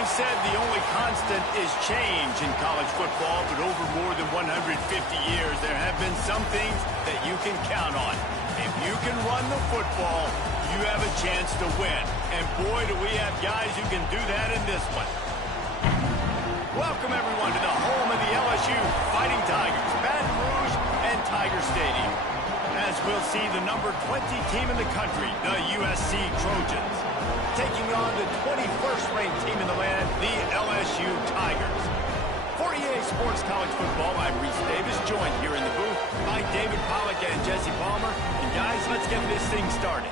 It is said the only constant is change in college football, but over more than 150 years, there have been some things that you can count on. If you can run the football, you have a chance to win. And boy, do we have guys who can do that in this one. Welcome, everyone, to the home of the LSU Fighting Tigers, Baton Rouge and Tiger Stadium. As we'll see the number 20 team in the country, the USC Trojans, taking on the 21st ranked team in the land, the LSU Tigers. For EA Sports College Football, I'm Reese Davis, joined here in the booth by David Pollack and Jesse Palmer. And guys, let's get this thing started.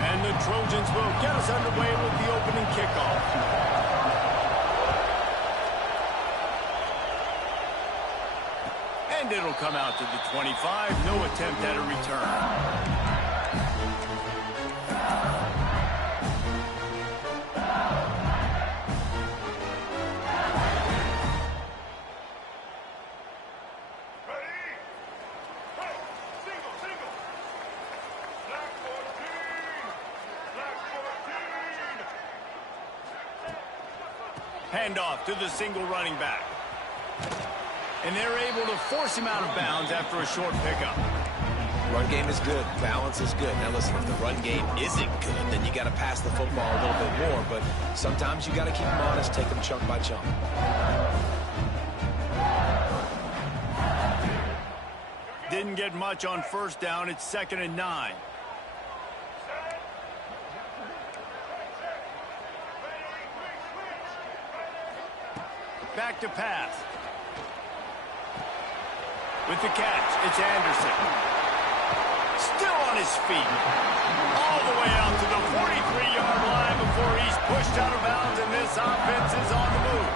And the Trojans will get us underway with the opening kickoff. And it'll come out to the 25. No attempt at a return. Handoff to the single running back. And they're able to force him out of bounds after a short pickup. Run game is good. Balance is good. Now listen, if the run game isn't good, then you got to pass the football a little bit more. But sometimes you got to keep them honest, take them chunk by chunk. Didn't get much on first down. It's 2nd and 9. Back to pass. With the catch, it's Anderson. Still on his feet. All the way out to the 43-yard line before he's pushed out of bounds, and this offense is on the move.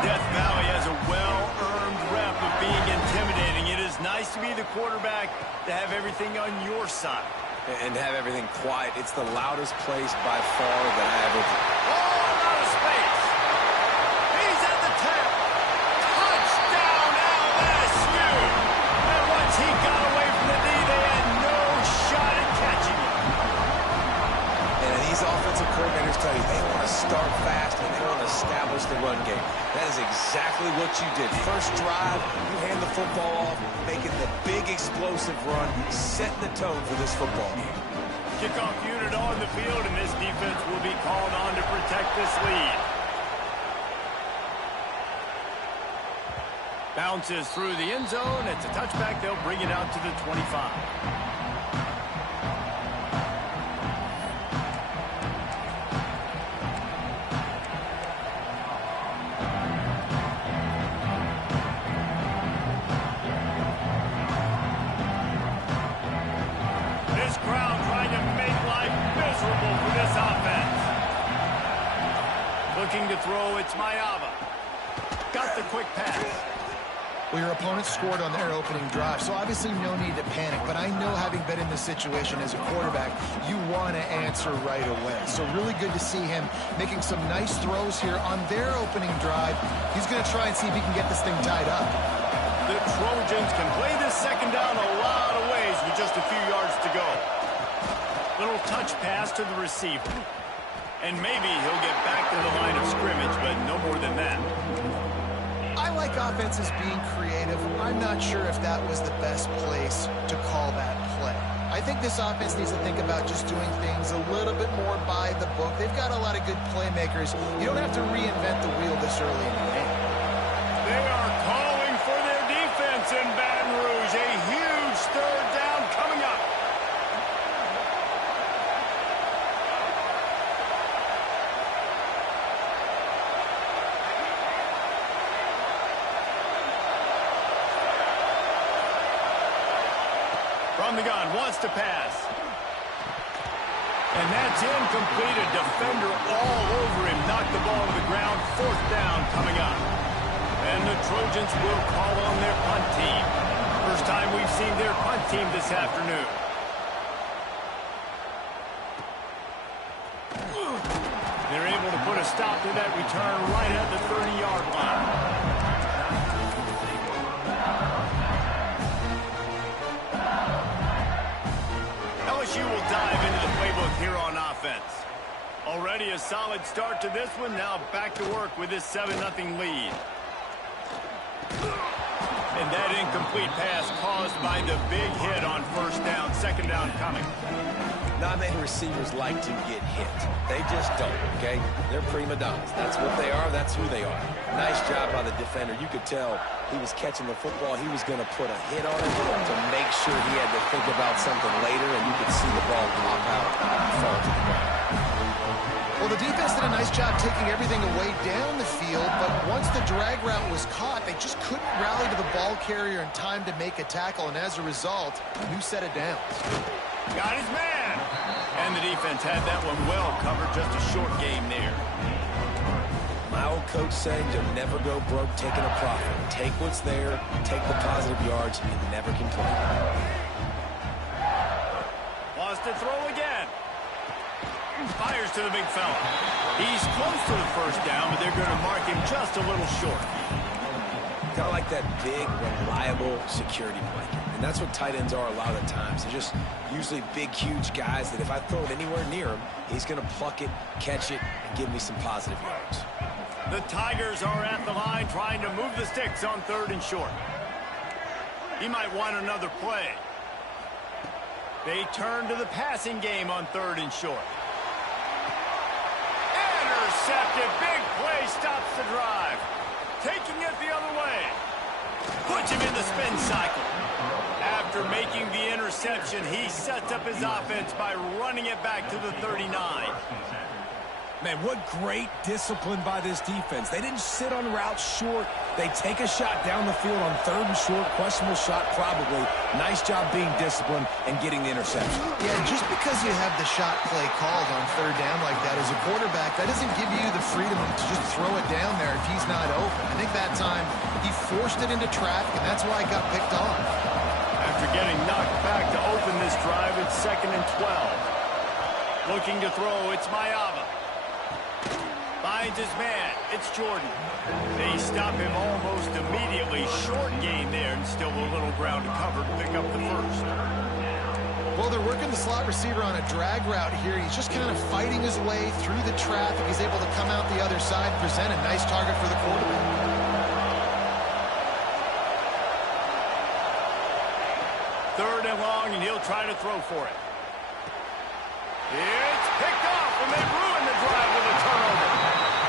Death Valley has a well-earned rep of being intimidating. It is nice to be the quarterback, to have everything on your side. And have everything quiet. It's the loudest place by far that I ever... Oh, out of space. He's at the 10. Touchdown, LSU. And once he got away from the knee, they had no shot at catching him. And these offensive coordinators tell you they want to start fast and they want to establish the run game. That is exactly what you did. First drive, you hand the football off, making the big explosive run, setting the tone for this football game. Kickoff unit on the field, and this defense will be called on to protect this lead. Bounces through the end zone. It's a touchback. They'll bring it out to the 25. This crowd trying to make life miserable for this offense. Looking to throw, it's Ncaa. Got the quick pass. Well, your opponent scored on their opening drive, so obviously no need to panic. But I know, having been in this situation as a quarterback, you want to answer right away. So really good to see him making some nice throws here on their opening drive. He's going to try and see if he can get this thing tied up. The Trojans can play this second down a lot of ways with just a few yards to go. Little touch pass to the receiver. And maybe he'll get back to the line of scrimmage, but no more than that. I like offenses being creative. I'm not sure if that was the best place to call that play. I think this offense needs to think about just doing things a little bit more by the book. They've got a lot of good playmakers. You don't have to reinvent the wheel this early in the game. They are calling for their defense in Baton Rouge. A huge third down coming up. From the gun, wants to pass. And that's incomplete. A defender all over him. Knocked the ball to the ground. 4th down coming up. And the Trojans will call on their punt team. First time we've seen their punt team this afternoon. They're able to put a stop to that return right at the 30-yard line. dive into the playbook here on offense. Already a solid start to this one. Now back to work with this 7-0 lead. And that incomplete pass caused by the big hit on first down. Second down coming. Not many receivers like to get hit. They just don't, okay? They're prima donnas. That's what they are. That's who they are. Nice job by the defender. You could tell he was catching the football. He was going to put a hit on it to make sure he had to think about something later, and you could see the ball pop out and fall to the ground. Well, the defense did a nice job taking everything away down the field, but once the drag route was caught, they just couldn't rally to the ball carrier in time to make a tackle, and as a result, a new set of downs. Got his man. And the defense had that one well covered. Just a short game there. My old coach said you'll never go broke taking a profit. Take what's there, take the positive yards, and never complain. Wants to throw again. Fires to the big fella. He's close to the first down, but they're going to mark him just a little short. Kind of like that big, reliable security blanket. And that's what tight ends are a lot of the times. They're just usually big, huge guys that if I throw it anywhere near him, he's going to pluck it, catch it, and give me some positive yards. The Tigers are at the line trying to move the sticks on 3rd and short. He might want another play. They turn to the passing game on 3rd and short. Intercepted. Big play stops the drive. Taking it the other way. Puts him in the spin cycle. After making the interception, he sets up his offense by running it back to the 39. Man, what great discipline by this defense. They didn't sit on routes short. They take a shot down the field on 3rd and short. Questionable shot probably. Nice job being disciplined and getting the interception. Yeah, just because you have the shot play called on 3rd down like that as a quarterback, that doesn't give you the freedom to just throw it down there if he's not open. I think that time he forced it into traffic, and that's why it got picked off. After getting knocked back to open this drive, it's 2nd and 12. Looking to throw, it's Ncaa. Finds his man. It's Jordan. They stop him almost immediately. Short gain there, and still a little ground to cover to pick up the first. Well, they're working the slot receiver on a drag route here. He's just kind of fighting his way through the traffic. He's able to come out the other side and present a nice target for the quarterback. Third and long, and he'll try to throw for it. It's picked off, and they ruin the drive with a turnover.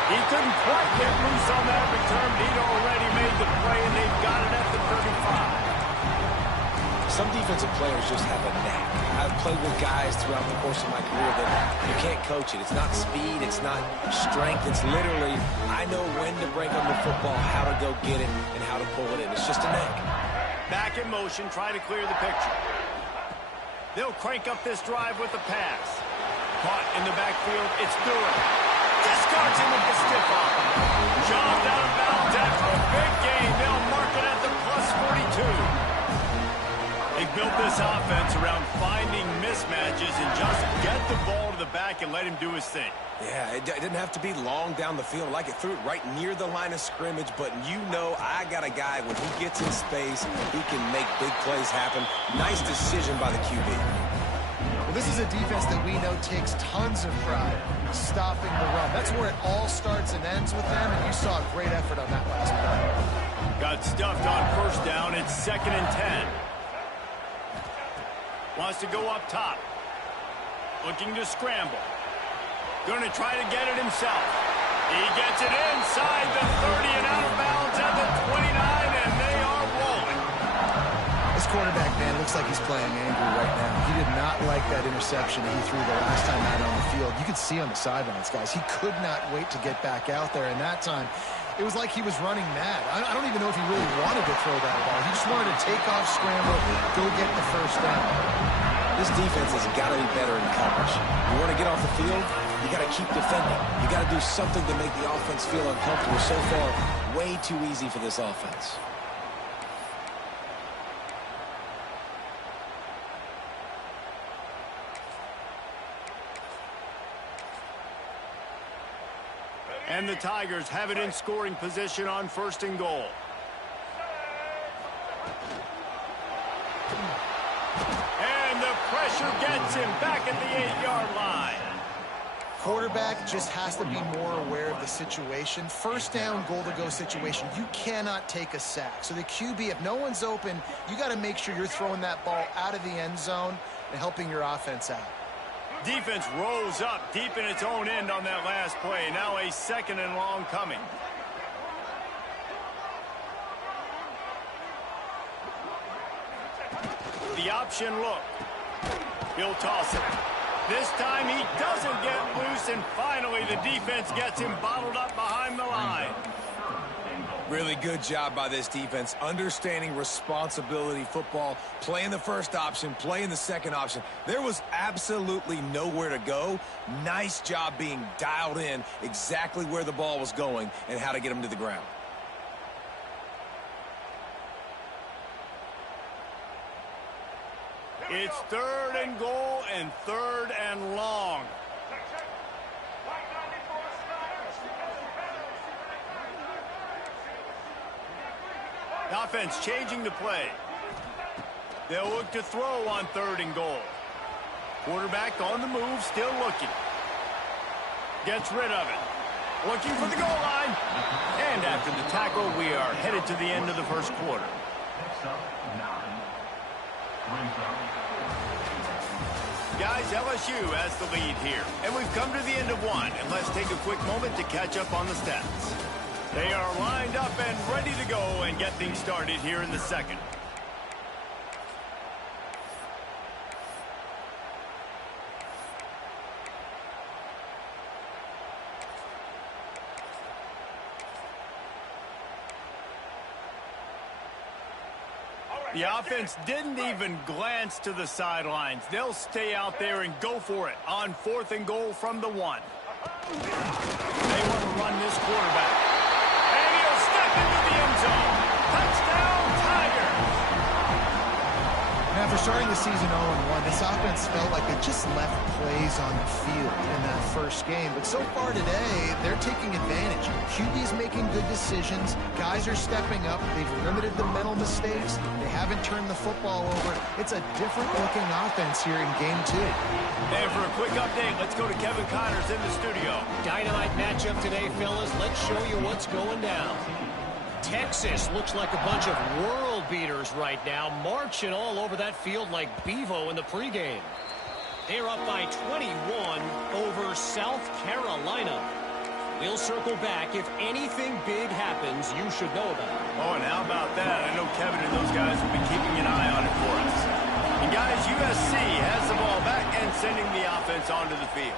He couldn't quite get loose on that return. He'd already made the play, and they've got it at the 35. Some defensive players just have a knack. I've played with guys throughout the course of my career that you can't coach it. It's not speed. It's not strength. It's literally, I know when to break on the football, how to go get it, and how to pull it in. It's just a knack. Back in motion, try to clear the picture. They'll crank up this drive with the pass. Caught in the backfield, it's Durham. Discards him with the stiff arm. Shoved out of bounds after a big gain. They'll mark it at the +42. They built this offense around finding mismatches and just get the ball to the back and let him do his thing. Yeah, it didn't have to be long down the field. Like it threw it right near the line of scrimmage, but you know I got a guy, when he gets in space, he can make big plays happen. Nice decision by the QB. Well, this is a defense that we know takes tons of pride stopping the run. That's where it all starts and ends with them, and you saw a great effort on that last play. Got stuffed on first down. It's 2nd and 10. Wants to go up top. Looking to scramble. Going to try to get it himself. He gets it inside the 30 and out of bounds at the 29, and they are rolling. This quarterback, man, looks like he's playing angry right now. He did not like that interception he threw the last time out on the field. You could see on the sidelines, guys. He could not wait to get back out there, and that time it was like he was running mad. I don't even know if he really wanted to throw that ball. He just wanted to take off, scramble, go get the first down. This defense has got to be better in coverage. You want to get off the field, you got to keep defending. You got to do something to make the offense feel uncomfortable. So far, way too easy for this offense. And the Tigers have it in scoring position on 1st and goal. And the pressure pressure gets him back at the 8-yard line. Quarterback just has to be more aware of the situation. First down, goal-to-go situation. You cannot take a sack. So the QB, if no one's open, you got to make sure you're throwing that ball out of the end zone and helping your offense out. Defense rolls up deep in its own end on that last play. Now a 2nd and long coming. The option look. He'll toss it. This time he doesn't get loose, and finally the defense gets him bottled up behind the line. Really good job by this defense, understanding responsibility football, playing the first option, playing the second option. There was absolutely nowhere to go. Nice job being dialed in exactly where the ball was going and how to get him to the ground. It's 3rd and goal and 3rd and long. The offense changing the play. They'll look to throw on 3rd and goal. Quarterback on the move, still looking. Gets rid of it. Looking for the goal line. And after the tackle, we are headed to the end of the first quarter. Guys, LSU has the lead here. And we've come to the end of one. And let's take a quick moment to catch up on the stats. They are lined up and ready to go and get things started here in the second. The offense didn't even glance to the sidelines. They'll stay out there and go for it on 4th and goal from the 1. They want to run this quarterback. And he'll step into the end zone. Touchdown, Tigers! Now, after starting the season 0-1, this offense felt like they just left plays on the field in that first game. But so far today, they're taking advantage. QB's making good decisions. Guys are stepping up. They've limited the mental mistakes. They haven't turned the football over. It's a different-looking offense here in Game 2. And for a quick update, let's go to Kevin Connors in the studio. Dynamite matchup today, fellas. Let's show you what's going down. Texas looks like a bunch of world beaters right now, marching all over that field like Bevo in the pregame. They're up by 21 over South Carolina. We'll circle back. If anything big happens, you should know about it. Oh, and how about that? I know Kevin and those guys will be keeping an eye on it for us. And guys, USC has the ball back and sending the offense onto the field.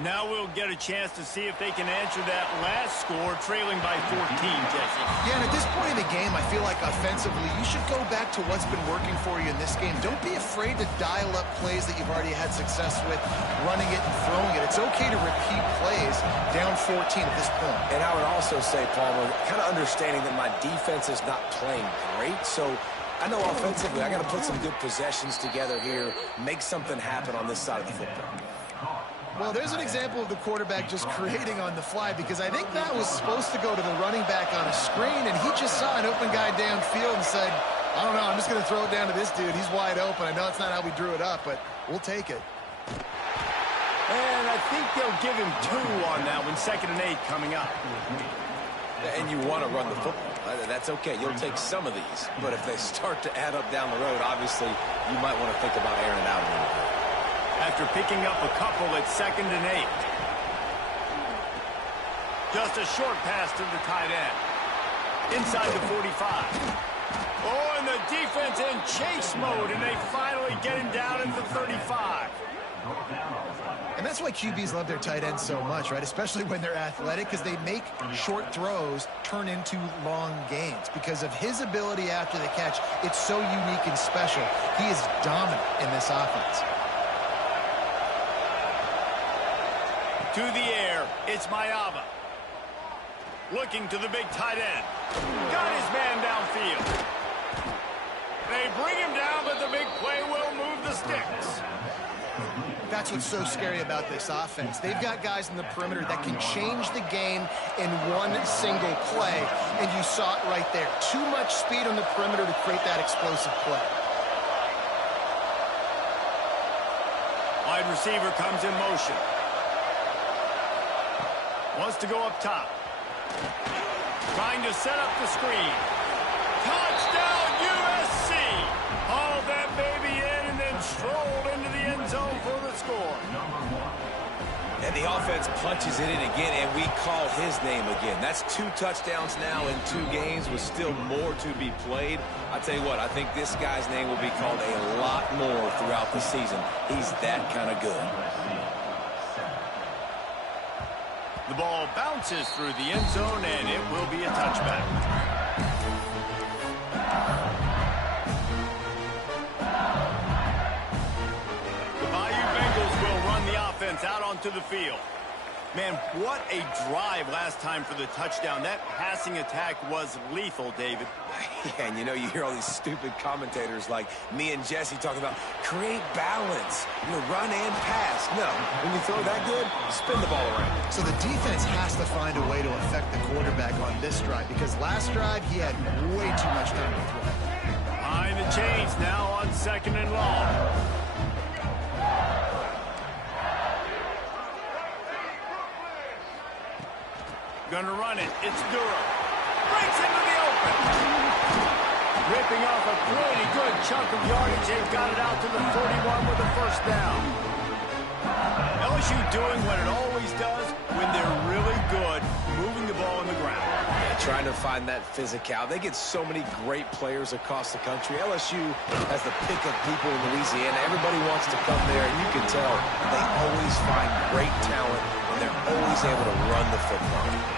Now we'll get a chance to see if they can answer that last score, trailing by 14, Jesse. Yeah, and at this point in the game, I feel like offensively, you should go back to what's been working for you in this game. Don't be afraid to dial up plays that you've already had success with, running it and throwing it. It's okay to repeat plays down 14 at this point. And I would also say, Palmer, kind of understanding that my defense is not playing great, so I know offensively I got to put some good possessions together here, make something happen on this side of the football. Well, there's an example of the quarterback just creating on the fly, because I think that was supposed to go to the running back on a screen, and he just saw an open guy downfield and said, I don't know, I'm just going to throw it down to this dude. He's wide open. I know it's not how we drew it up, but we'll take it. And I think they'll give him 2 on that one, 2nd and 8 coming up. And you want to run the football. That's okay. You'll take some of these. But if they start to add up down the road, obviously you might want to think about airing it out a little bit. After picking up a couple at 2nd and 8. Just a short pass to the tight end. Inside the 45. Oh, and the defense in chase mode, and they finally get him down at the 35. And that's why QBs love their tight ends so much, right? Especially when they're athletic, because they make short throws turn into long gains. Because of his ability after the catch, it's so unique and special. He is dominant in this offense. To the air, it's Ncaa. Looking to the big tight end. Got his man downfield. They bring him down, but the big play will move the sticks. That's what's so scary about this offense. They've got guys in the perimeter that can change the game in one single play, and you saw it right there. Too much speed on the perimeter to create that explosive play. receiver comes in motion. Wants to go up top. Trying to set up the screen. Touchdown, USC! Hauled that baby in and then strolled into the end zone for the score. And the offense punches it in again, and we call his name again. That's 2 touchdowns now in 2 games with still more to be played. I tell you what, I think this guy's name will be called a lot more throughout the season. He's that kind of good. The ball bounces through the end zone, and it will be a touchback. The Bayou Bengals will run the offense out onto the field. Man, what a drive last time for the touchdown. That passing attack was lethal, David. Yeah, and you hear all these stupid commentators like me and Jesse talking about create balance, run and pass. No, when you throw that good, spin the ball around. So the defense has to find a way to affect the quarterback on this drive because last drive he had way too much time to throw. Behind the chains now on 2nd and long. Gonna run it. It's Durham. Breaks into the open. Ripping off a pretty good chunk of yardage. They've got it out to the 41 with a first down. LSU doing what it always does when they're really good, moving the ball on the ground. Yeah, trying to find that physical. They get so many great players across the country. LSU has the pick of people in Louisiana. Everybody wants to come there, and you can tell they always find great talent, and they're always able to run the football.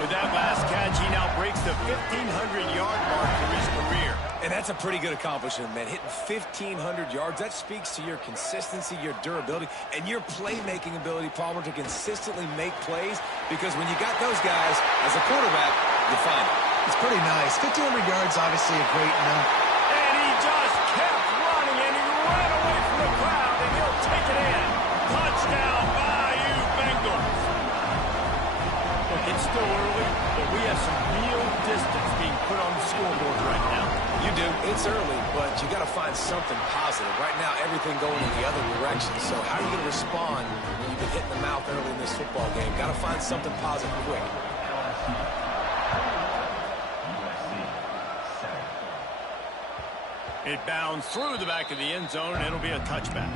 With that last catch, he now breaks the 1,500-yard mark for his career. And that's a pretty good accomplishment, man. Hitting 1,500 yards, that speaks to your consistency, your durability, and your playmaking ability, Palmer, to consistently make plays. Because when you got those guys as a quarterback, you find it. It's pretty nice. 1,500 yards, obviously a great number. And he just kept running, and he ran away from the crowd, and he'll take it in. Touchdown, Bayou Bengals. Look, it's still early, but we have some real distance being put on the scoreboard right now. You do. It's early, but you got to find something positive. Right now, everything going in the other direction. So how are you going to respond when you've been hit in the mouth early in this football game? Got to find something positive quick. It bounds through the back of the end zone, and it'll be a touchback.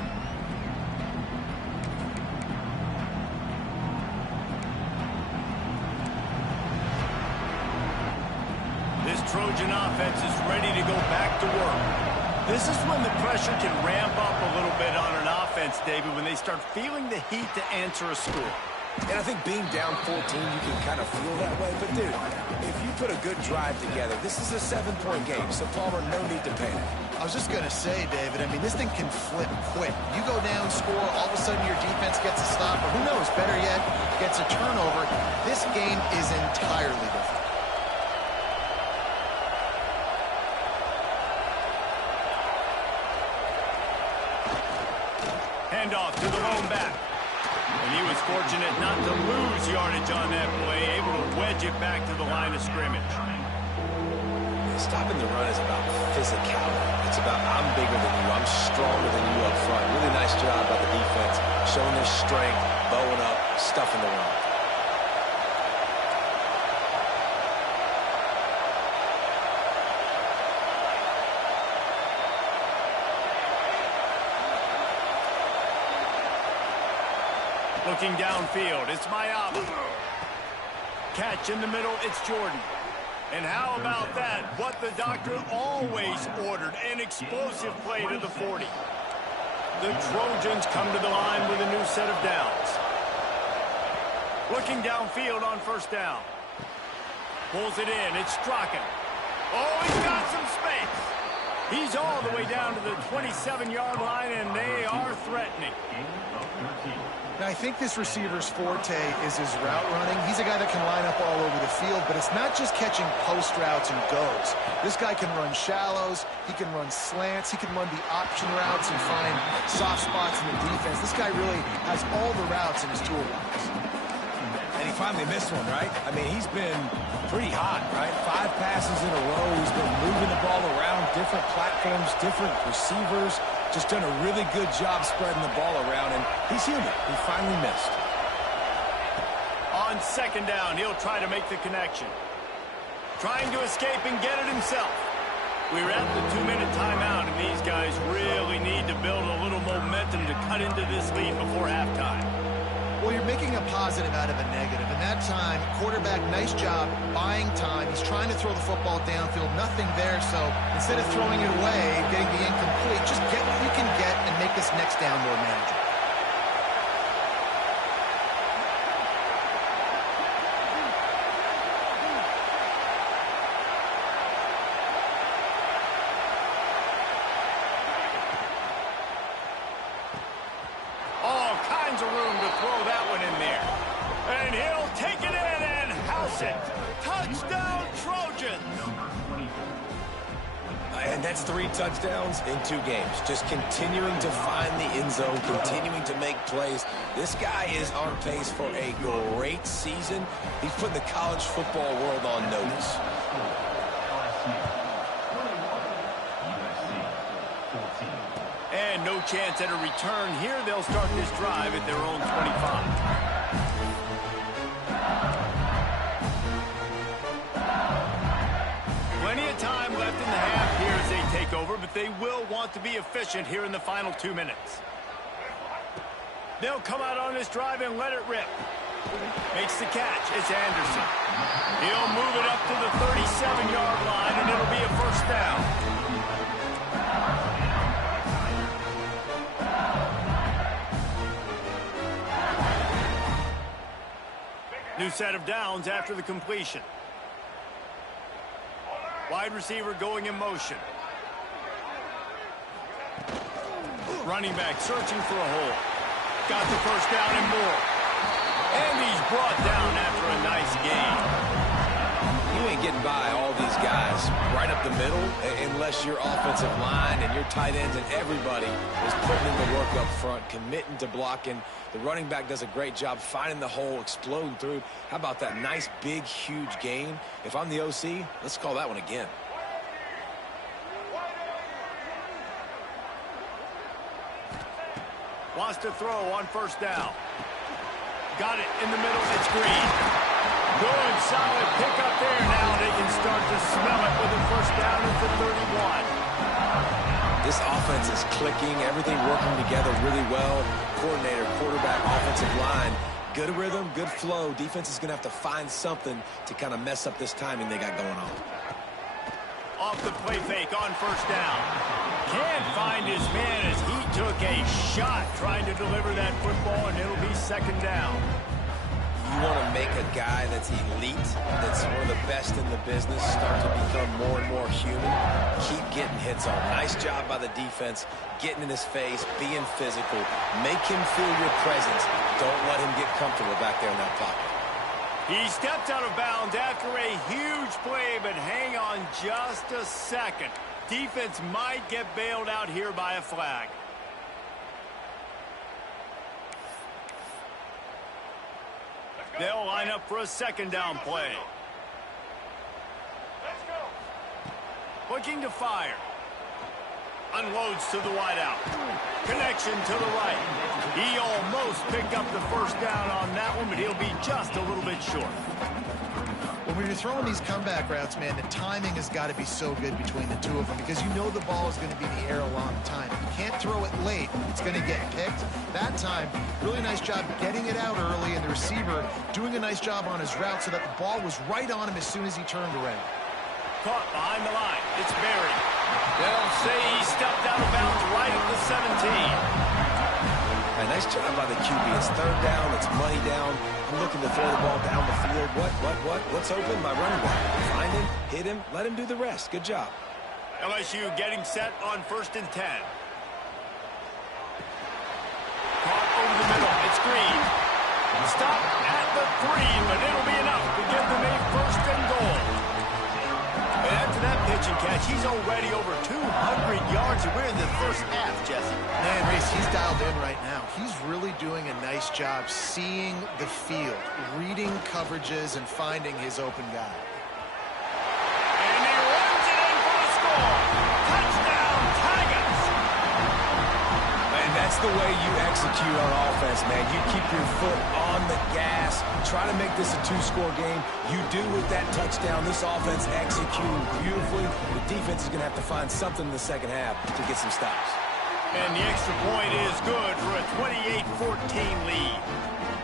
This Trojan offense is ready to go back to work. This is when the pressure can ramp up a little bit on an offense, David, when they start feeling the heat to answer a score. And I think being down 14, you can kind of feel that way. But, dude, if you put a good drive together, this is a 7-point game. So, Palmer, no need to panic. I was just going to say, David, I mean, this thing can flip quick. You go down, score, all of a sudden your defense gets a stop, or who knows, better yet, gets a turnover. This game is entirely different. Handoff to the lone back. And he was fortunate not to lose yardage on that play, able to wedge it back to the line of scrimmage. Stopping the run is about physicality. It's about I'm bigger than you, I'm stronger than you up front. Really nice job by the defense, showing their strength, bowing up, stuffing the run. Looking downfield, it's Ncaa. Catch in the middle, it's Jordan. And how about that? What the doctor always ordered, an explosive play to the 40. The Trojans come to the line with a new set of downs. Looking downfield on first down. Pulls it in, it's Strachan. Oh, he's got some space. He's all the way down to the 27-yard line, and they are threatening. Now, I think this receiver's forte is his route running. He's a guy that can line up all over the field, but it's not just catching post routes and goes. This guy can run shallows, he can run slants, he can run the option routes and find soft spots in the defense. This guy really has all the routes in his toolbox. And he finally missed one, right? I mean, he's been pretty hot, right? 5 passes in a row. He's been moving the ball around, different platforms, different receivers. Just done a really good job spreading the ball around, and he's human. He finally missed. On second down, he'll try to make the connection. Trying to escape and get it himself. We're at the 2-minute timeout, and these guys really need to build a little momentum to cut into this lead before halftime. Well, you're making a positive out of a negative. And that time, quarterback, nice job buying time. He's trying to throw the football downfield. Nothing there, so instead of throwing it away, getting the incomplete, just get what you can get and make this next down more manageable. Room to throw that one in there. And he'll take it in and house it. Touchdown, Trojans. And that's 3 touchdowns in 2 games. Just continuing to find the end zone, continuing to make plays. This guy is on pace for a great season. He's putting the college football world on notice. And no chance at a return here. They'll start this drive at their own 25. Plenty of time left in the half here as they take over, but they will want to be efficient here in the final 2 minutes. They'll come out on this drive and let it rip. Makes the catch. It's Anderson. He'll move it up to the 37-yard line, and it'll be a first down. New set of downs after the completion. Wide receiver going in motion. Running back searching for a hole. Got the first down and more. And he's brought down after a nice gain. You ain't getting by all these guys right up the middle unless your offensive line and your tight ends and everybody is putting in the work up front, committing to blocking. The running back does a great job finding the hole, exploding through. How about that nice, big, huge gain? If I'm the OC, let's call that one again. Wants to throw on first down. Got it in the middle. It's Green. Good, solid pickup there. Now they can start to smell it with a first down at the 31. This offense is clicking. Everything working together really well. Coordinator, quarterback, offensive line. Good rhythm, good flow. Defense is going to have to find something to kind of mess up this timing they got going on. Off the play fake on first down. Can't find his man as he took a shot trying to deliver that football, and it'll be second down. You want to make a guy that's elite, that's one of the best in the business, start to become more and more human. Keep getting hits on. Nice job by the defense, getting in his face, being physical. Make him feel your presence. Don't let him get comfortable back there in that pocket. He stepped out of bounds after a huge play, but hang on just a second. Defense might get bailed out here by a flag. They'll line up for a second down play. Looking to fire. Unloads to the wideout. Connection to the right. He almost picked up the first down on that one, but he'll be just a little bit short. Well, when you're throwing these comeback routes, man, the timing has got to be so good between the two of them because you know the ball is going to be in the air a long time. You can't throw it late. It's going to get picked. That time, really nice job getting it out early, and the receiver doing a nice job on his route so that the ball was right on him as soon as he turned around. Caught behind the line. It's buried. They'll say he stepped out of bounds right at the 17. A nice job by the QB. It's third down. It's money down. I'm looking to throw the ball down the field. What's open? My running back. Find him, hit him, let him do the rest. Good job. LSU getting set on 1st and 10. Caught over the middle. It's Green. Stop at the 3, but it'll be enough to give them a 1st and goal. And after that pitch and catch, he's already over 200 yards, and we're in the first half, Jesse. Man, Reese, he's dialed in right now. He's really doing a nice job seeing the field, reading coverages, and finding his open guy. And he runs it in for the score. Touchdown, Tigers. the way you execute on offense, man. You keep your foot on the gas. Try to make this a two-score game. You do with that touchdown. This offense executing beautifully. The defense is going to have to find something in the second half to get some stops. And the extra point is good for a 28-14 lead.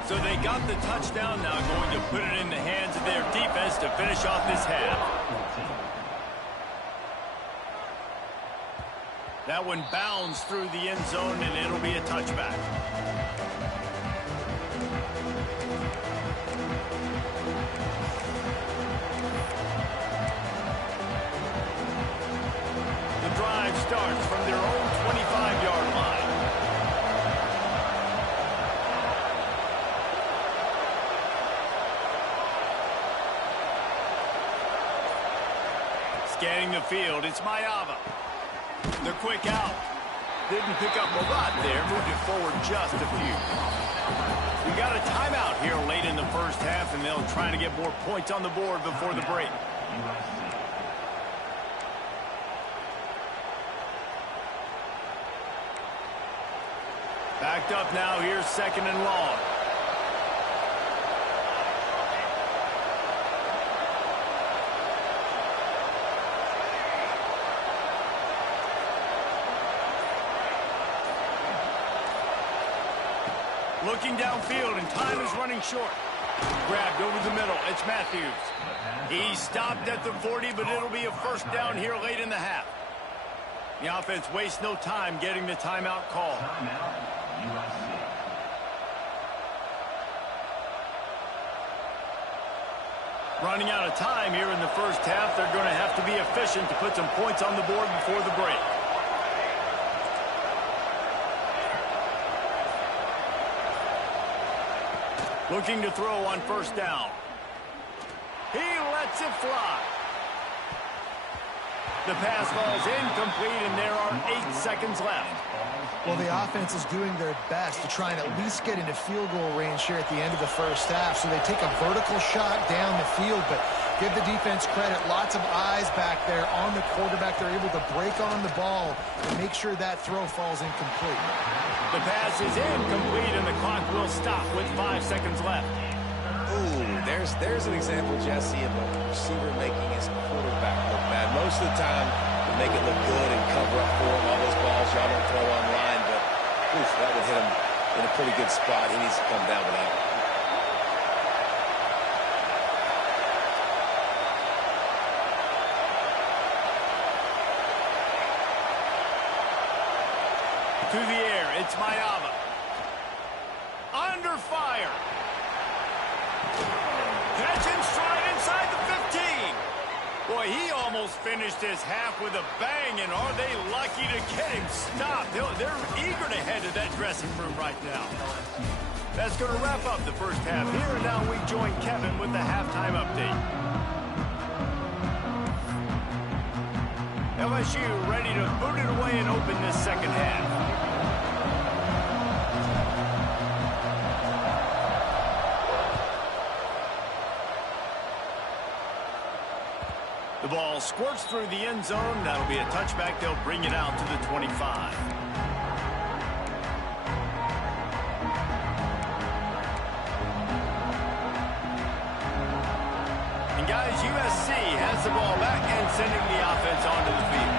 So they got the touchdown, now going to put it in the hands of their defense to finish off this half. That one bounds through the end zone, and it'll be a touchback. The drive starts from their own 25-yard line. Scanning the field, it's Ncaa. The quick out. Didn't pick up a lot there. Moved it forward just a few. We got a timeout here late in the first half, and they'll try to get more points on the board before the break. Backed up now. Here's second and long. Looking downfield, and time is running short. Grabbed over the middle. It's Matthews. He stopped at the 40, but it'll be a first down here late in the half. The offense wastes no time getting the timeout call. Running out of time here in the first half. They're going to have to be efficient to put some points on the board before the break. Looking to throw on first down. He lets it fly. The pass falls incomplete, and there are 8 seconds left. Well, the offense is doing their best to try and at least get into field goal range here at the end of the first half. So they take a vertical shot down the field, but give the defense credit. Lots of eyes back there on the quarterback. They're able to break on the ball and make sure that throw falls incomplete. The pass is incomplete, and the clock will stop with 5 seconds left. Ooh, there's an example, Jesse, of a receiver making his quarterback look bad. Most of the time, they make it look good and cover up for him. All those balls y'all don't throw online, but oof, that would hit him in a pretty good spot. He needs to come down with that. To the air, it's Ncaa. Under fire. Catch in stride inside the 15. Boy, he almost finished his half with a bang, and are they lucky to get him stopped? They're eager to head to that dressing room right now. That's going to wrap up the first half here, and now we join Kevin with the halftime update. LSU ready to boot it away and open this second half. The ball squirts through the end zone. That'll be a touchback. They'll bring it out to the 25. And guys, USC has the ball back and sending the offense onto the field.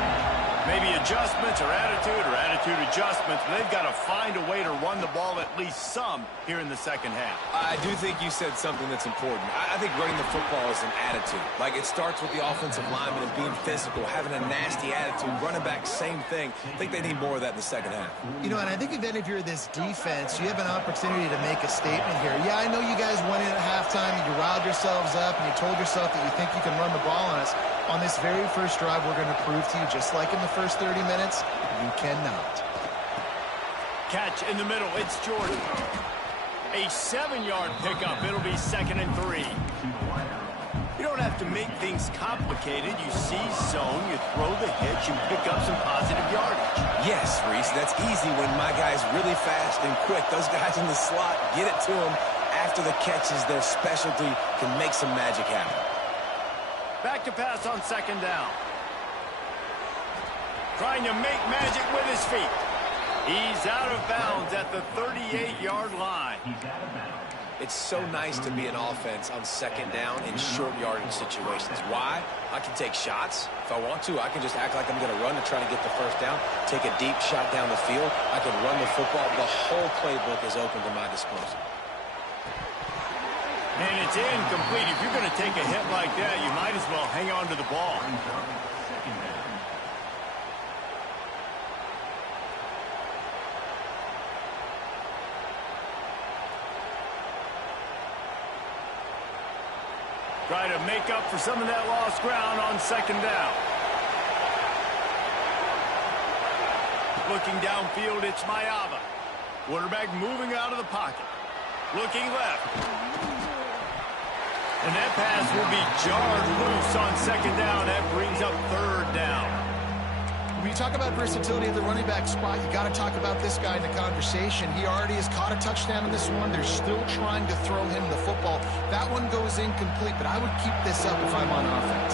Maybe adjustments or attitude adjustments, but they've got to find a way to run the ball at least some here in the second half. I do think you said something that's important. I think running the football is an attitude. Like, it starts with the offensive lineman and being physical, having a nasty attitude. Running back, same thing. I think they need more of that in the second half. You know, and I think even if you're this defense, you have an opportunity to make a statement here. Yeah, I know you guys went in at halftime and you riled yourselves up and you told yourself that you think you can run the ball on us. On this very first drive, we're going to prove to you, just like in the first 30 minutes, you cannot. Catch in the middle. It's Jordan. A 7-yard pickup. It'll be 2nd and 3. You don't have to make things complicated. You see zone, you throw the hitch, you pick up some positive yardage. Yes, Reese, that's easy when my guy's really fast and quick. Those guys in the slot, get it to them after the catches. Their specialty can make some magic happen. Back to pass on 2nd down. Trying to make magic with his feet. He's out of bounds at the 38-yard line. It's so nice to be an offense on second down in short yardage situations. Why? I can take shots. If I want to, I can just act like I'm going to run to try to get the first down, take a deep shot down the field. I can run the football. The whole playbook is open to my disposal. And it's incomplete. If you're going to take a hit like that, you might as well hang on to the ball. Try to make up for some of that lost ground on second down. Looking downfield, it's Ncaa. Quarterback moving out of the pocket. Looking left. And that pass will be jarred loose on second down. That brings up third down. When you talk about versatility at the running back spot, you got to talk about this guy in the conversation. He already has caught a touchdown in this one. They're still trying to throw him the football. That one goes incomplete, but I would keep this up if I'm on offense.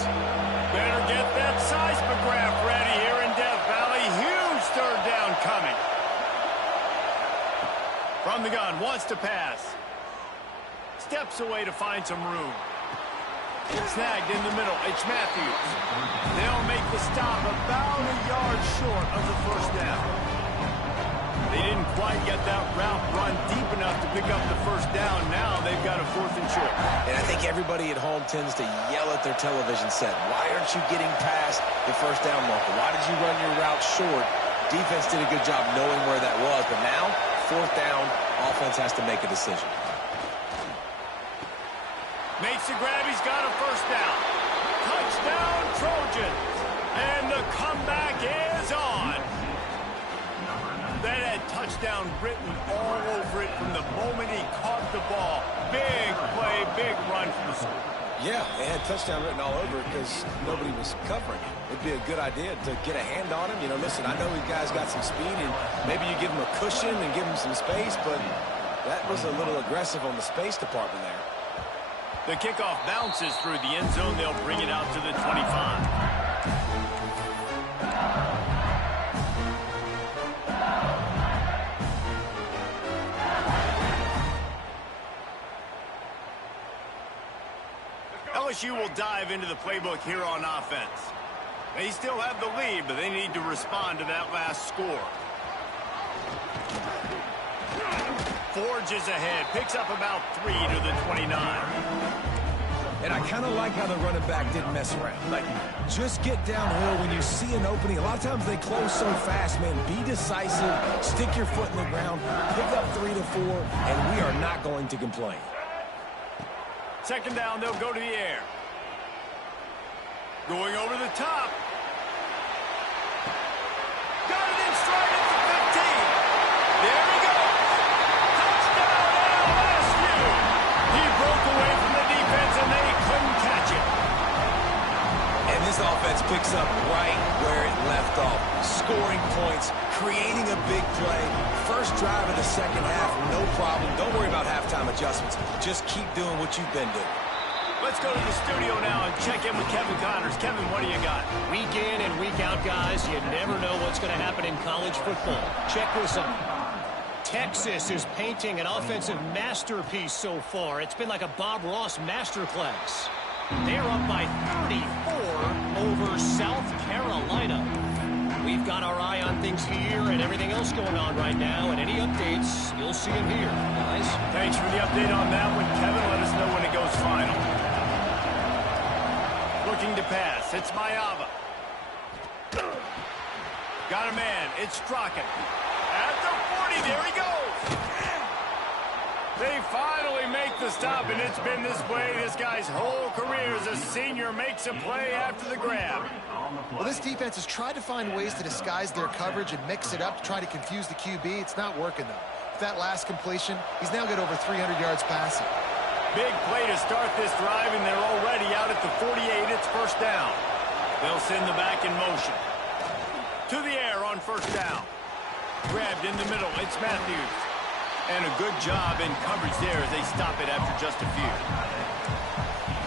Better get that seismograph ready here in Death Valley. Huge third down coming. From the gun, wants to pass. Steps away to find some room. Snagged in the middle. It's Matthews. They'll make the stop about a yard short of the first down. They didn't quite get that route run deep enough to pick up the first down. Now they've got a 4th and short. And I think everybody at home tends to yell at their television set. Why aren't you getting past the first down marker? Why did you run your route short? Defense did a good job knowing where that was. But now, 4th down, offense has to make a decision. Makes the grab. He's got a first down. Touchdown, Trojans. And the comeback is on. That had touchdown written all over it from the moment he caught the ball. Big play, big run from the school. Yeah, they had touchdown written all over it because nobody was covering it. It'd be a good idea to get a hand on him. You know, listen, I know you guys got some speed, and maybe you give him a cushion and give him some space, but that was a little aggressive on the space department there. The kickoff bounces through the end zone. They'll bring it out to the 25. LSU will dive into the playbook here on offense. They still have the lead, but they need to respond to that last score. Forges ahead, picks up about 3 to the 29. And I kind of like how the running back didn't mess around. Like, just get downhill when you see an opening. A lot of times they close so fast, man. Be decisive, stick your foot in the ground, pick up 3 to 4, and we are not going to complain. Second down, they'll go to the air. Going over the top. Got it in stride at the 15. There he goes. Touchdown, LSU. He broke away from the defense, and they couldn't catch it. And this offense picks up right where it left off. Scoring points, creating a big play. First drive of the second half, no problem. Don't worry about halftime adjustments. Just keep doing what you've been doing. Let's go to the studio now and check in with Kevin Connors. Kevin, what do you got? Week in and week out, guys, you never know what's going to happen in college football. Check this out. Texas is painting an offensive masterpiece so far. It's been like a Bob Ross masterclass. They're up by 34 over South Carolina. We've got our eye on things here and everything else going on right now, and any updates, you'll see them here, guys. Thanks for the update on that one, Kevin. Let us know when it goes final. Looking to pass. It's Ncaa. Got a man. It's Strachan. At the 40. There he goes. They finally make the stop, and it's been this way this guy's whole career as a senior. Makes a play after the grab. Well, this defense has tried to find ways to disguise their coverage and mix it up to try to confuse the QB. It's not working, though. With that last completion, he's now got over 300 yards passing. Big play to start this drive, and they're already out at the 48. It's first down. They'll send the back in motion. To the air on first down. Grabbed in the middle. It's Matthews. And a good job in coverage there as they stop it after just a few.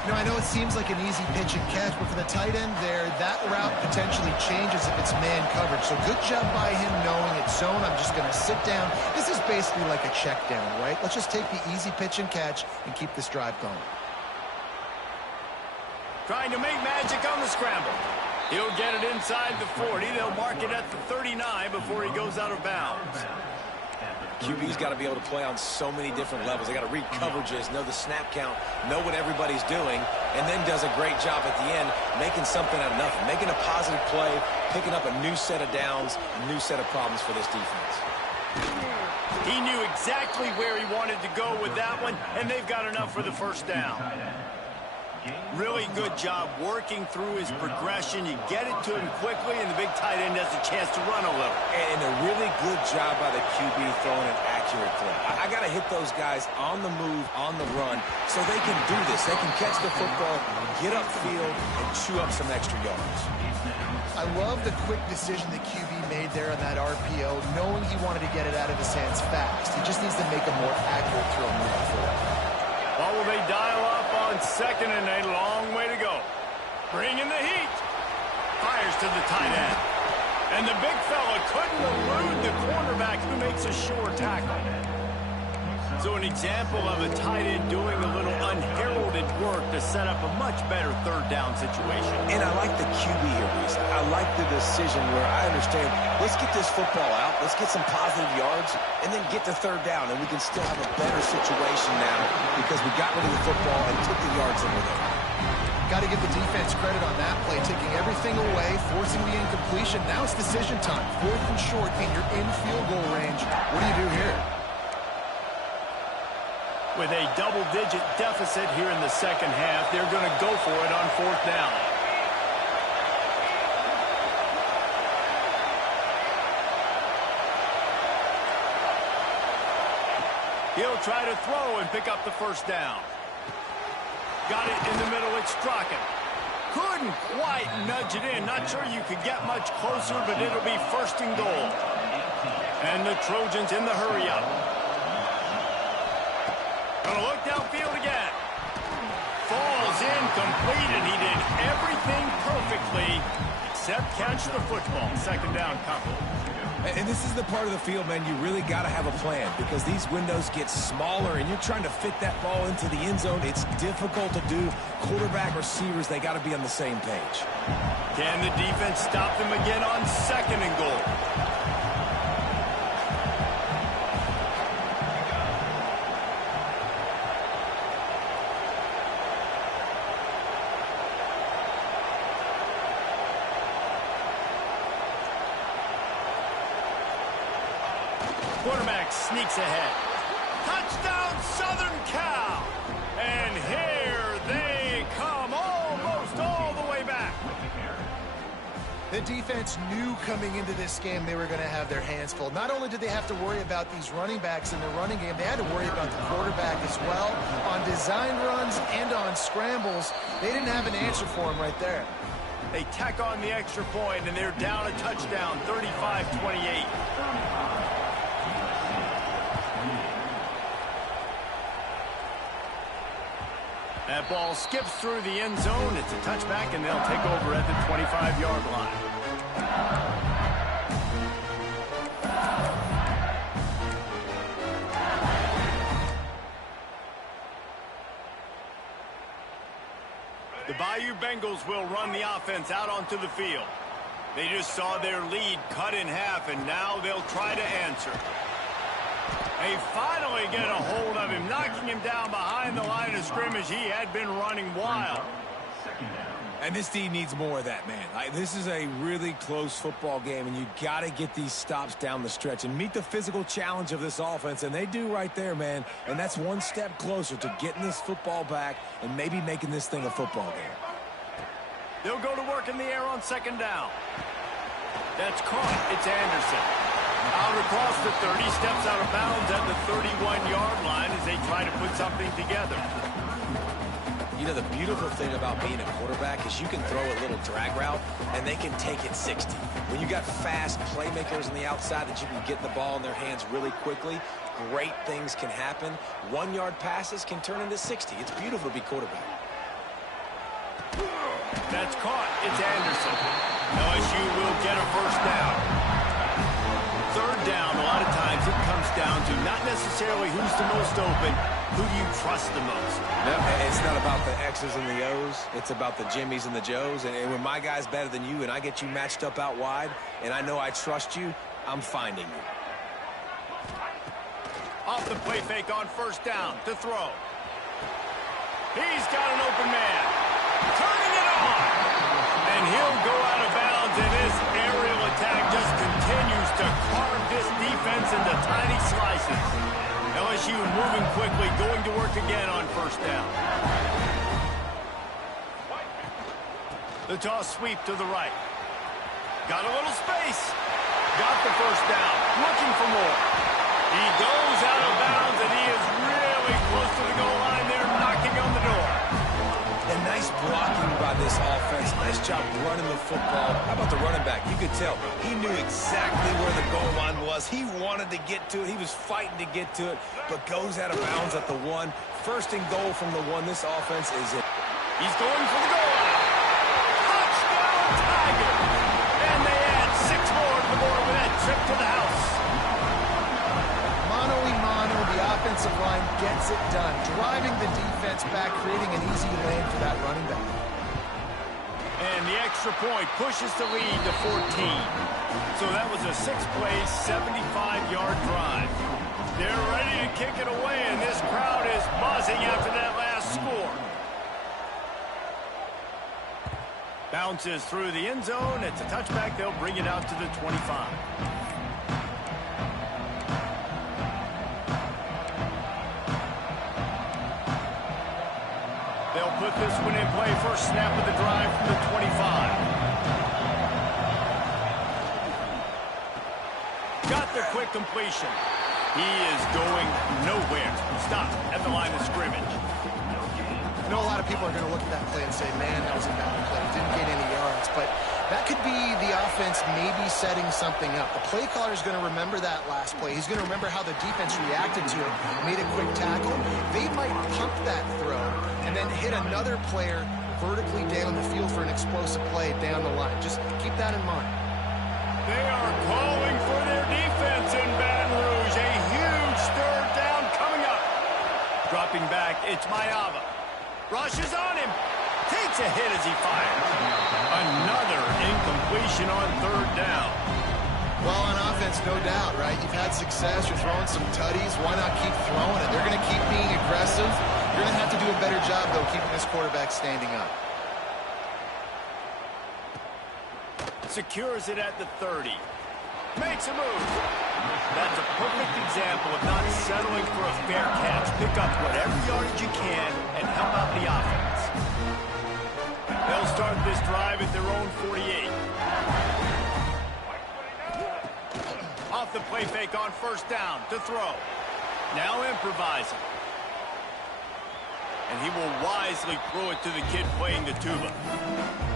I know it seems like an easy pitch and catch, but for the tight end there, that route potentially changes if it's man coverage. So good job by him knowing it's zone. I'm just going to sit down. This is basically like a check down, right? Let's just take the easy pitch and catch and keep this drive going. Trying to make magic on the scramble. He'll get it inside the 40. They'll mark it at the 39 before he goes out of bounds. QB's got to be able to play on so many different levels. They got to read coverages, know the snap count, know what everybody's doing, and then does a great job at the end making something out of nothing, making a positive play, picking up a new set of downs, a new set of problems for this defense. He knew exactly where he wanted to go with that one, and they've got enough for the first down. Really good job working through his progression. You get it to him quickly, and the big tight end has a chance to run a little. And a really good job by the QB throwing an accurate throw. I got to hit those guys on the move, on the run, so they can do this. They can catch the football, get upfield, and chew up some extra yards. I love the quick decision the QB made there on that RPO, knowing he wanted to get it out of his hands fast. He just needs to make a more accurate throw moving forward. Well, will they dial up on second and a long way to go? Bringing the heat. Fires to the tight end. And the big fella couldn't elude the quarterback who makes a sure tackle. So an example of a tight end doing a little unheralded work to set up a much better third down situation. And I like the QB here, Reese. I like the decision where I understand, let's get this football out, let's get some positive yards, and then get to third down, and we can still have a better situation now because we got rid of the football and took the yards over there. Got to give the defense credit on that play, taking everything away, forcing the incompletion. Now it's decision time. 4th and short, and you're in field goal range. What do you do here? With a double-digit deficit here in the second half, they're going to go for it on 4th down. He'll try to throw and pick up the first down. Got it in the middle. It's Strachan. Couldn't quite nudge it in. Not sure you could get much closer, but it'll be 1st and goal. And the Trojans in the hurry-up. Gonna look downfield again. Falls incomplete, and he did everything perfectly except catch the football. 2nd down couple. And this is the part of the field, man, you really got to have a plan because these windows get smaller and you're trying to fit that ball into the end zone. It's difficult to do. Quarterback, receivers, they got to be on the same page. Can the defense stop them again on 2nd and goal? Quarterback sneaks ahead. Touchdown, Southern Cal! And here they come, almost all the way back. The defense knew coming into this game they were going to have their hands full. Not only did they have to worry about these running backs in the running game, they had to worry about the quarterback as well. On design runs and on scrambles, they didn't have an answer for him right there. They tack on the extra point, and they're down a touchdown, 35-28. That ball skips through the end zone. It's a touchback, and they'll take over at the 25-yard line. The Bayou Bengals will run the offense out onto the field. They just saw their lead cut in half, and now they'll try to answer. They finally get a hold of him, knocking him down behind the line of scrimmage. He had been running wild. And this team needs more of that, man. This is a really close football game, and you got to get these stops down the stretch and meet the physical challenge of this offense, and they do right there, man. And that's one step closer to getting this football back and maybe making this thing a football game. They'll go to work in the air on 2nd down. That's caught. It's Anderson. Out across the 30, steps out of bounds at the 31-yard line as they try to put something together. You know, the beautiful thing about being a quarterback is you can throw a little drag route, and they can take it 60. When you got fast playmakers on the outside that you can get the ball in their hands really quickly, great things can happen. 1-yard passes can turn into 60. It's beautiful to be quarterback. That's caught. It's Anderson. LSU will get a first down. Third down, a lot of times it comes down to not necessarily who's the most open, who do you trust the most? No, it's not about the X's and the O's. It's about the Jimmys and the Joes. And when my guy's better than you and I get you matched up out wide and I know I trust you, I'm finding you. Off the play fake on first down to throw. He's got an open man. Turning it on. And he'll go out of bounds, and this aerial attack just continues to carve this defense into tiny slices. LSU moving quickly, going to work again on first down. The toss sweep to the right. Got a little space. Got the first down. Looking for more. He goes out of bounds, and he is really close to the goal line there, knocking on the door. And nice blocking by this offense. Nice job running the football. How about the running back? You could tell he knew exactly where the goal line was. He wanted to get to it. He was fighting to get to it, but goes out of bounds at the 1. First and goal from the 1. This offense is it. He's going for the goal line. Touchdown, Tiger! And they add 6 more to the board with that trip to the house. Mano-a-mano, the offensive line gets it done, driving the defense back, creating an easy lane for that running back. And the extra point pushes the lead to 14. So that was a 6-play, 75-yard drive. They're ready to kick it away, and this crowd is buzzing after that last score. Bounces through the end zone. It's a touchback. They'll bring it out to the 25. They'll put this one in play. First snap of the drive from the 25. Got the quick completion. He is going nowhere. Stop at the line of scrimmage. I know a lot of people are going to look at that play and say, man, that was a bad play. Didn't get any yards. But that could be the offense maybe setting something up. The play caller is going to remember that last play. He's going to remember how the defense reacted to it, made a quick tackle. They might pump that throw and then hit another player vertically down the field for an explosive play down the line. Just keep that in mind. They are calling for their defense in Baton Rouge. A huge third down coming up. Dropping back, it's Ncaa. Rushes on him. Takes a hit as he fires. Another incompletion on third down. Well, on offense, no doubt, right? You've had success. You're throwing some tutties. Why not keep throwing it? They're going to keep being aggressive. You're going to have to do a better job, though, keeping this quarterback standing up. Secures it at the 30. Makes a move. That's a perfect example of not settling for a fair catch. Pick up whatever yardage you can and help out the offense. They'll start this drive at their own 48. Off the play fake on first down to throw. Now improvising. And he will wisely throw it to the kid playing the tuba.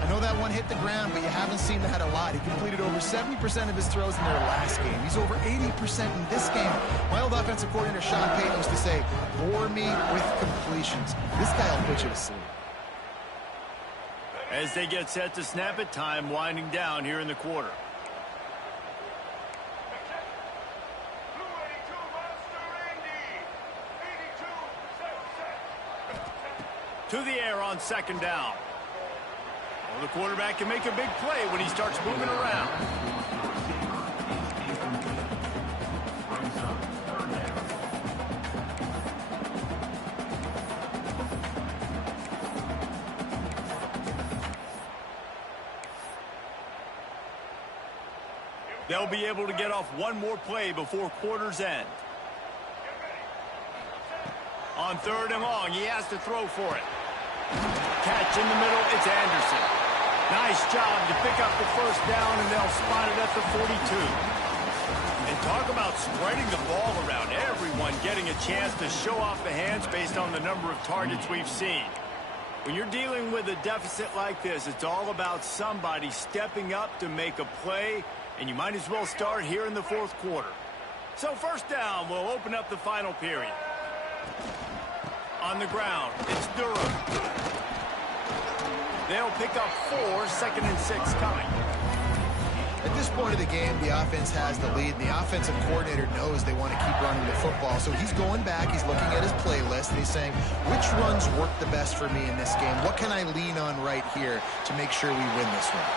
I know that one hit the ground, but you haven't seen that a lot. He completed over 70% of his throws in their last game. He's over 80% in this game. My old offensive coordinator, Sean Payton, used to say, bore me with completions. This guy will put you to sleep. As they get set to snap it, time winding down here in the quarter. To the air on second down. Well, the quarterback can make a big play when he starts moving around. They'll be able to get off one more play before quarter's end. On third and long, he has to throw for it. Catch in the middle, it's Anderson. Nice job to pick up the first down, and they'll spot it at the 42. And talk about spreading the ball around. Everyone getting a chance to show off the hands based on the number of targets we've seen. When you're dealing with a deficit like this, it's all about somebody stepping up to make a play, and you might as well start here in the fourth quarter. So first down will open up the final period. On the ground, it's Durham. They'll pick up 4, 2nd and 6 coming. At this point of the game, the offense has the lead, and the offensive coordinator knows they want to keep running the football. So he's going back, he's looking at his playlist, and he's saying, which runs work the best for me in this game? What can I lean on right here to make sure we win this one?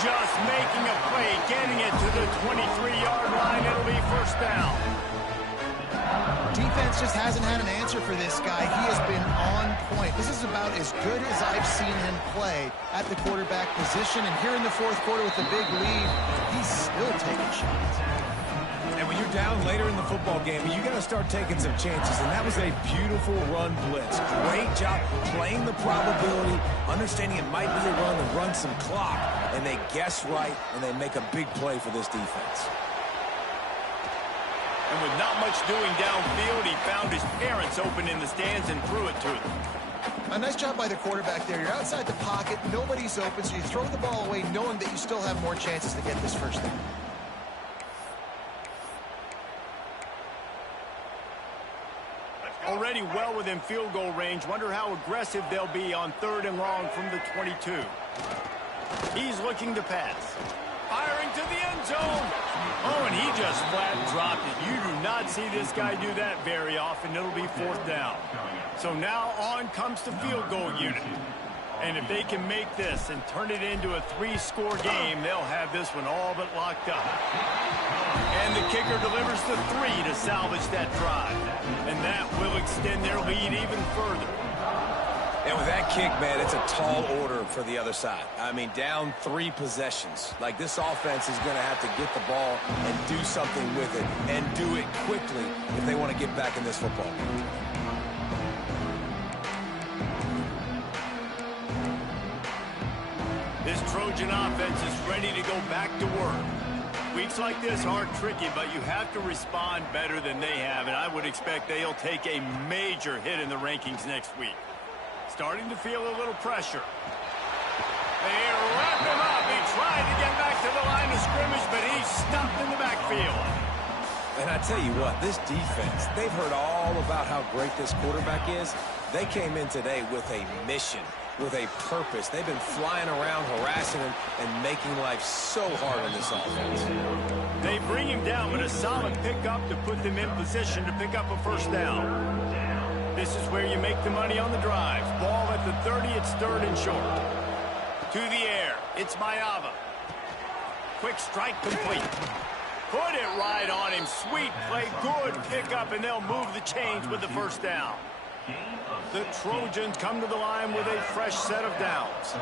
Just making a play, getting it to the 23-yard line. It'll be first down. Defense just hasn't had an answer for this guy. He has been on point. This is about as good as I've seen him play at the quarterback position. And here in the fourth quarter with the big lead, he's still taking shots. And when you're down later in the football game, you got to start taking some chances. And that was a beautiful run blitz. Great job playing the probability, understanding it might be a run and run some clock. And they guess right, and they make a big play for this defense. And with not much doing downfield, he found his parents open in the stands and threw it to them. A nice job by the quarterback there. You're outside the pocket, nobody's open, so you throw the ball away knowing that you still have more chances to get this first down. Already well within field goal range. Wonder how aggressive they'll be on 3rd and long from the 22. He's looking to pass. Firing to the end zone. Oh, and he just flat dropped it. You do not see this guy do that very often. It'll be 4th down. So now on comes the field goal unit. And if they can make this and turn it into a 3-score game, they'll have this one all but locked up. And the kicker delivers the 3 to salvage that drive. And that will extend their lead even further. And with that kick, man, it's a tall order for the other side. I mean, down 3 possessions. Like, this offense is going to have to get the ball and do something with it, and do it quickly if they want to get back in this football game. This Trojan offense is ready to go back to work. Weeks like this are tricky, but you have to respond better than they have, and I would expect they'll take a major hit in the rankings next week. Starting to feel a little pressure. They wrap him up. He tried to get back to the line of scrimmage, but he's stuffed in the backfield. And I tell you what, this defense, they've heard all about how great this quarterback is. They came in today with a mission, with a purpose. They've been flying around, harassing him, and making life so hard on this offense. They bring him down with a solid pickup to put them in position to pick up a first down. This is where you make the money on the drives. Ball at the 30, it's 3rd and short. To the air, it's Ncaa. Quick strike complete. Put it right on him. Sweet play, good pickup, and they'll move the chains with the first down. The Trojans come to the line with a fresh set of downs.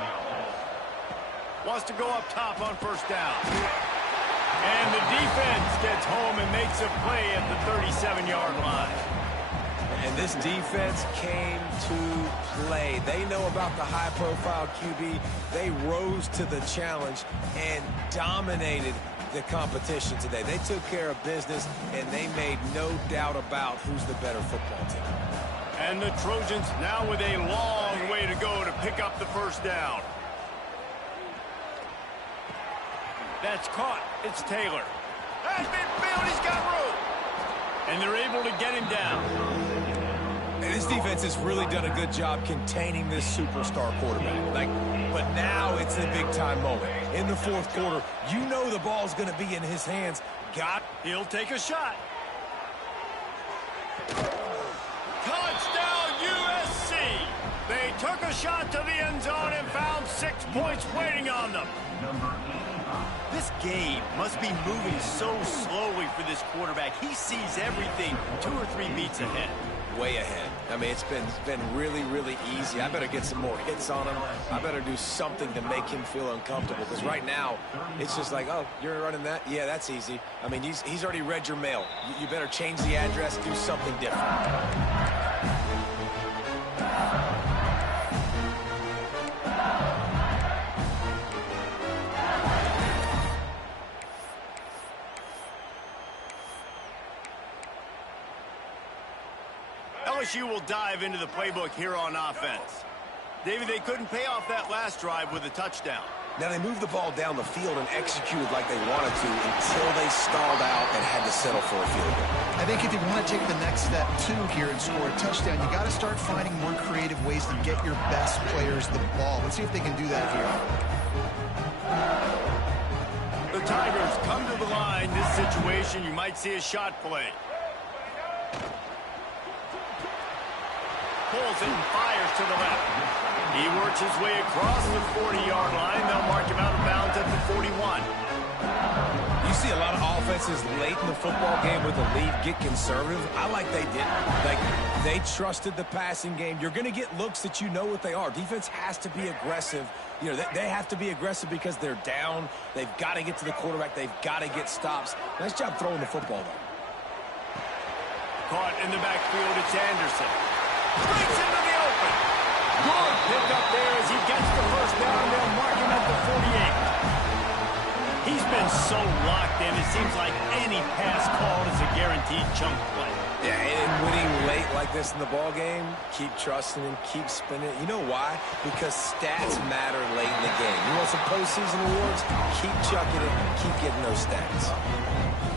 Wants to go up top on first down. And the defense gets home and makes a play at the 37-yard line. And this defense came to play. They know about the high-profile QB. They rose to the challenge and dominated the competition today. They took care of business, and they made no doubt about who's the better football team. And the Trojans now with a long way to go to pick up the first down. That's caught. It's Taylor. That's midfield. He's got room. And they're able to get him down. And this defense has really done a good job containing this superstar quarterback. But now it's the big-time moment. In the fourth quarter, you know the ball's going to be in his hands. He'll take a shot. Touchdown, USC! They took a shot to the end zone and found 6 points waiting on them. This game must be moving so slowly for this quarterback. He sees everything 2 or 3 beats ahead. Way ahead. I mean, it's been really, really easy. I better get some more hits on him. I better do something to make him feel uncomfortable. Because right now, it's just like, oh, you're running that? Yeah, that's easy. I mean, he's already read your mail. You better change the address, do something different. LSU will dive into the playbook here on offense. David, they couldn't pay off that last drive with a touchdown. Now, they moved the ball down the field and executed like they wanted to until they stalled out and had to settle for a field goal. I think if you want to take the next step, too, here and score a touchdown, you got to start finding more creative ways to get your best players the ball. Let's see if they can do that here. The Tigers come to the line. This situation, you might see a shot play. Pulls it and fires to the left. He works his way across the 40-yard line. They'll mark him out of bounds at the 41. You see a lot of offenses late in the football game with the lead get conservative. I like they didn't. Like, they trusted the passing game. You're going to get looks that you know what they are. Defense has to be aggressive. You know, they have to be aggressive because they're down. They've got to get to the quarterback. They've got to get stops. Nice job throwing the football, though. Caught in the backfield, it's Anderson. Breaks into the open. Good pick up there as he gets the first down. They'll mark him at the 48. He's been so locked in, it seems like any pass called is a guaranteed chunk play. Yeah, and winning late like this in the ball game, keep trusting him, keep spinning it. You know why? Because stats matter late in the game. You want some postseason awards? Keep chucking it, keep getting those stats.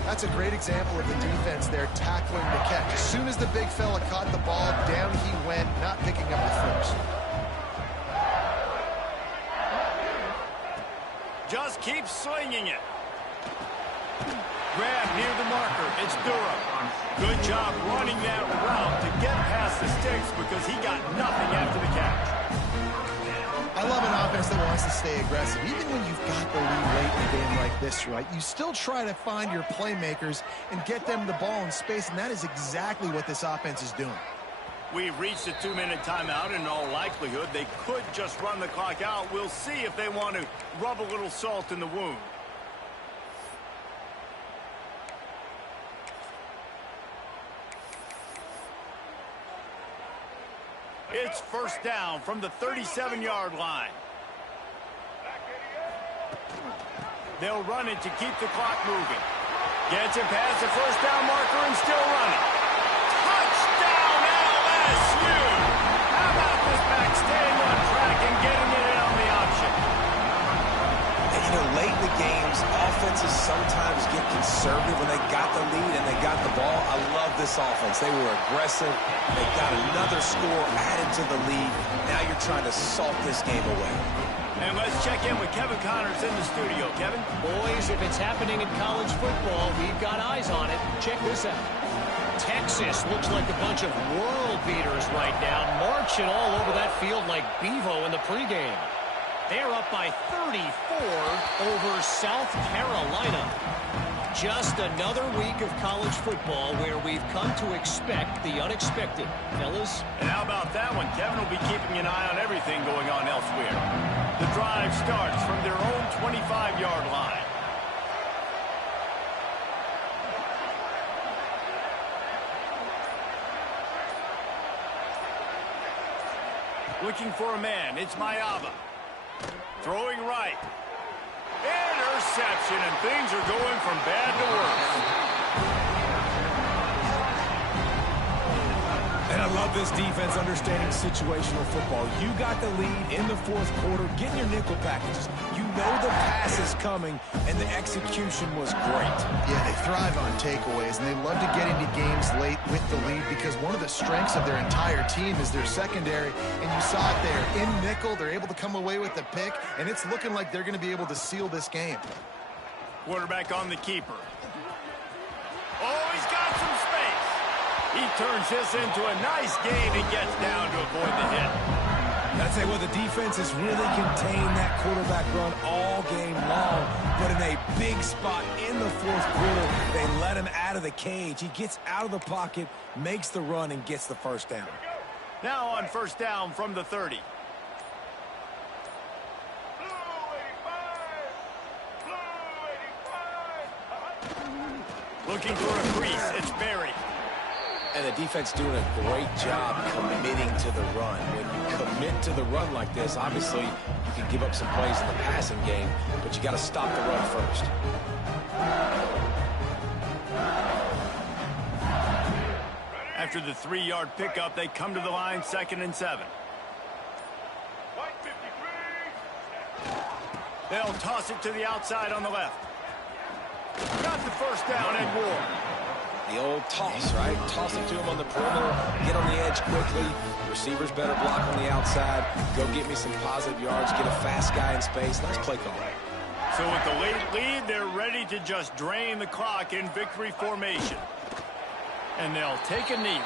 That's a great example of the defense there tackling the catch. As soon as the big fella caught the ball, down he went, not picking up the first. Just keep swinging it. Grab near the marker. It's Durham. Good job running that route to get past the sticks because he got nothing after the catch. I love an offense that wants to stay aggressive. Even when you've got the lead late in a game like this, right, you still try to find your playmakers and get them the ball in space, and that is exactly what this offense is doing. We've reached a 2-minute timeout, and in all likelihood, they could just run the clock out. We'll see if they want to rub a little salt in the wound. It's first down from the 37-yard line. They'll run it to keep the clock moving. Gets it past the first down marker and still running. Touchdown, LSU! How about this back staying on track and getting it in on the option? And, you know, late in the games, offenses sometimes get conservative when they got the lead and they got the ball. I love this offense. They were aggressive. They got another score added to the lead. Now you're trying to salt this game away. And let's check in with Kevin Connors in the studio. Kevin? Boys, if it's happening in college football, we've got eyes on it. Check this out. Texas looks like a bunch of world beaters right now, marching all over that field like Bevo in the pregame. They're up by 34 over South Carolina. Just another week of college football where we've come to expect the unexpected. Fellas? And how about that one? Kevin will be keeping an eye on everything going on elsewhere. The drive starts from their own 25-yard line. Looking for a man. It's Mayaba. Throwing right. Interception, and things are going from bad to worse. And I love this defense understanding situational football. You got the lead in the fourth quarter, getting your nickel packages. You know the pass is coming, and the execution was great. Yeah, they thrive on takeaways, and they love to get into games late with the lead because one of the strengths of their entire team is their secondary, and you saw it there. In nickel, they're able to come away with the pick, and it's looking like they're going to be able to seal this game. Quarterback on the keeper. Oh, he's got some space. He turns this into a nice gain and gets down to avoid the hit. I'd say, well, the defense has really contained that quarterback run all game long, but in a big spot in the fourth quarter, they let him out of the cage. He gets out of the pocket, makes the run, and gets the first down. Now on first down from the 30. Looking for a crease. It's Berry. And the defense doing a great job committing to the run. When you commit to the run like this, obviously you can give up some plays in the passing game, but you got to stop the run first. After the 3-yard pickup, they come to the line, 2nd and 7. They'll toss it to the outside on the left. Got the first down and more. The old toss, right? Toss it to him on the perimeter, get on the edge quickly. Receivers better block on the outside. Go get me some positive yards, get a fast guy in space. Nice play call. So with the late lead, they're ready to just drain the clock in victory formation. And they'll take a knee.